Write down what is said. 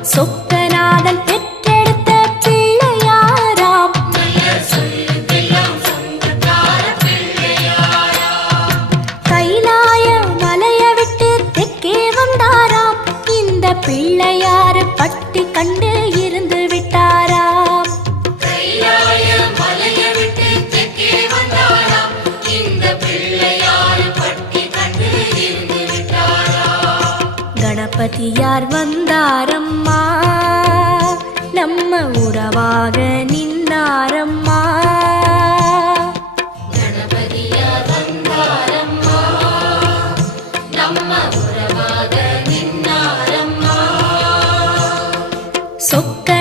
சொக்கநாதன் பெற்றெடுத்த பிள்ளையாராம். கைலாய மலைய விட்டு தெற்கே வந்தாராம். இந்த பிள்ளையாரு பட்டி கண்டு இருந்து விட்டாராம். கணபதியார் வந்தாரம்மா, நம்ம உறவாக நின்னாரம்மா. கணபதியார் வந்தாரம்மா, நம்ம உறவாக நின்னாரம்மா. சொக்க